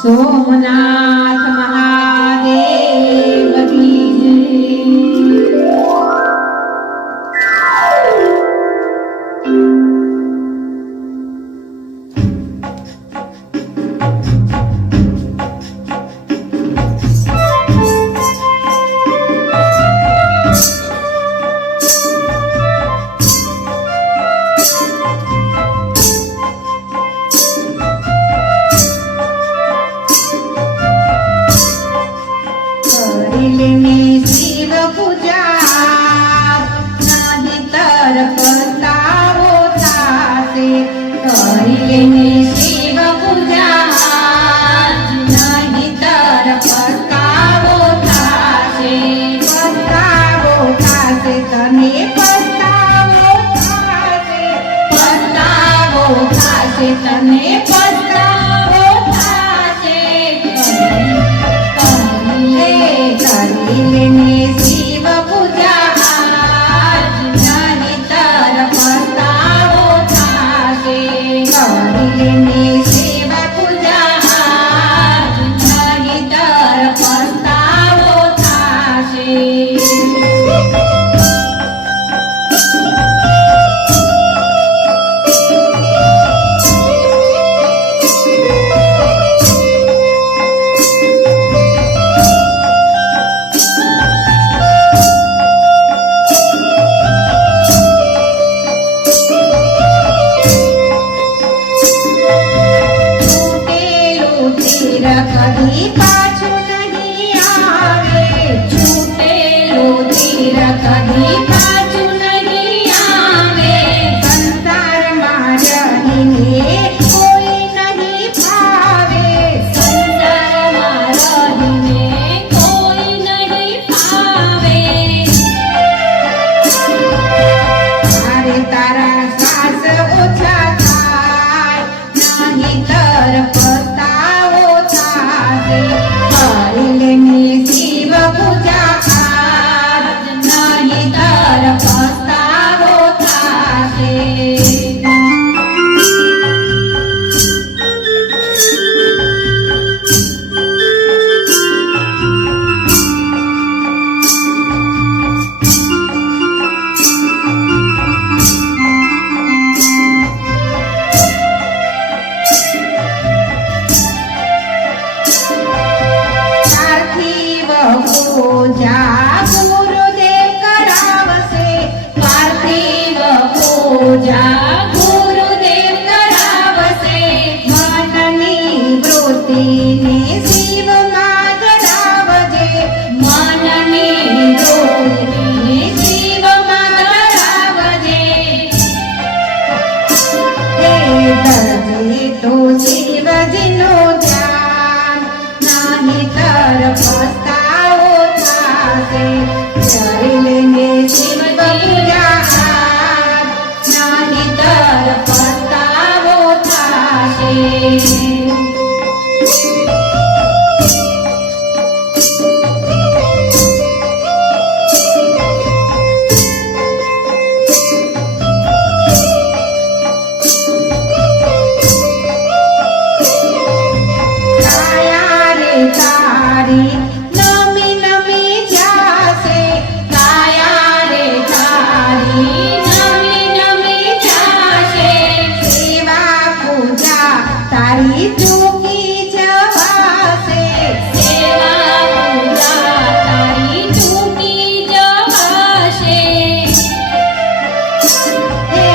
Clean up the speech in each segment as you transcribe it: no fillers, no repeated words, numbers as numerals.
સોમનાથ મહાદેવ કી શિવ પૂજા નહિતર પસ્તાવો થાશે કરી લેને શિવ પૂજા નહિતર પસ્તાવો થાશે તને પસ્તાવો થાશે તને પસ્તાવો થાશે કરી લેને શિવ પૂજા નહિતર પસ્તાવો થાશે કરી લેને શિવ પૂજા નહિતર પસ્તાવો થાશે કદી પાછું નહીં આવે છૂટેલું તીર કદી પાછું નહીં આવે સંસારમાં રહીને કોઈ નહીં ભાવે સંસારમાં રહીને કોઈ નહીં ભાવે મારે તારા સાસ ઓછા થાય નહિતર પસ્તાવો કરી લેને શિવ પૂજા નહિતર પસ્તાવો થાશે પૂજા ગુરુદેવ કરાવશે પાર્થિવ પૂજા ગુરુદેવ કરાવશે મનની વૃત્તિને શિવમાં ધરાવજે મનની વૃત્તિને શિવમાં ધરાવજે હે ધરજે તો શિવજીનો ધ્યાન નહિતર પસ્તાવો થાશે કરી લેને શિવ પૂજા નહિતર પસ્તાવો થાશે કાયા રે તારી નમી નમી જાશે કાયા રે તારી નમી નમી જાશે સેવા પૂજા તારી ચૂકી જવાશે સેવા પૂજા તારી ચૂકી જવાશે હે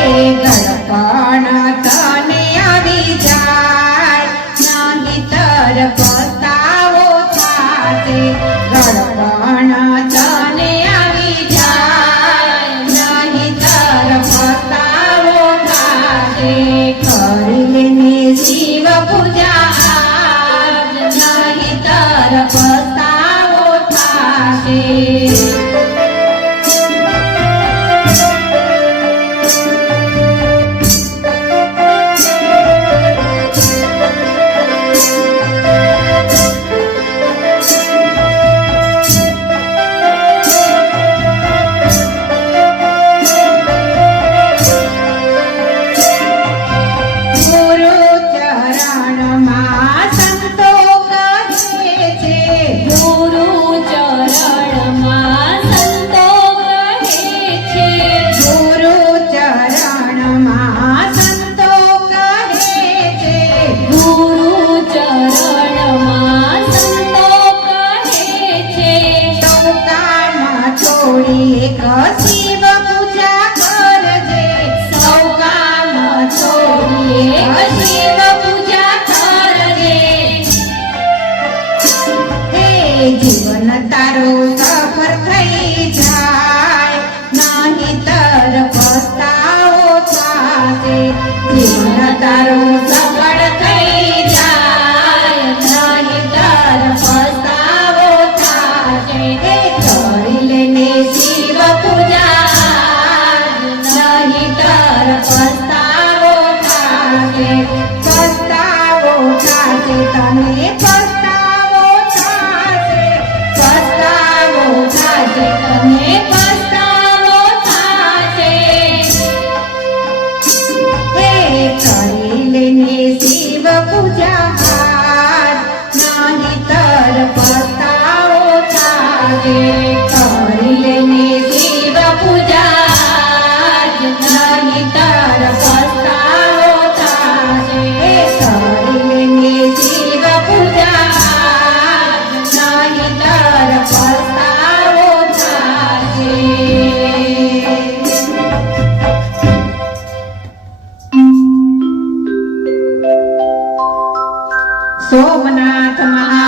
ગળપણ તને આવી જાય નહિતર પસ્તાવો થાશે ગળપણ તને આવી જાય નહિતર પસ્તાવો થાશે કરી લેને શિવ પૂજા નહિતર પસ્તાવો થાશે ગુરુ ચરણમાં સંતો છોડી એક શિવ પૂજા કરજે સૌ કામ છોડી એક શિવ પૂજા કરજે. હે જીવન તારું સફળ થઈ જાય નહીતર પસ્તાવો થાશે. જીવન તારું સફળ થઈ જાય નહીતર પસ્તાવો થાશે. હે કરી લેને શિવ પૂજા નહીતર પસ્તાવો થાશે. પસ્તાવો થાશે તને પસ્તાવો થાશે. પસ્તાવો થાશે તને પસ્તાવો થાશે. હે કરી લેને શિવ પૂજા હાથ નહીતર પસ્તાવો થાશે. કરી લેને શિવ પૂજા નહીતર પસ્તાવો થાશે. હે કરી લેને શિવ પૂજા નહીતર પસ્તાવો થાશે. સોમનાથ મહા